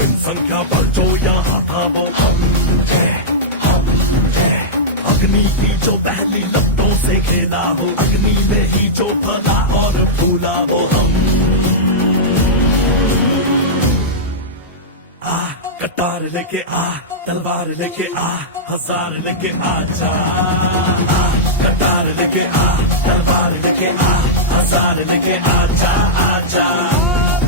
बिन संख्या पर जो यहाँ था वो हम थे, हम थे। अग्नि की जो पहली लपटों से खेला हो, अग्नि में ही जो फला और फूला वो हम। आ कटार लेके आ, तलवार लेके आ, हजार लेके आ जा। कटार लेके आ, तलवार लेके आ, हजार लेके आ जा, आ जा।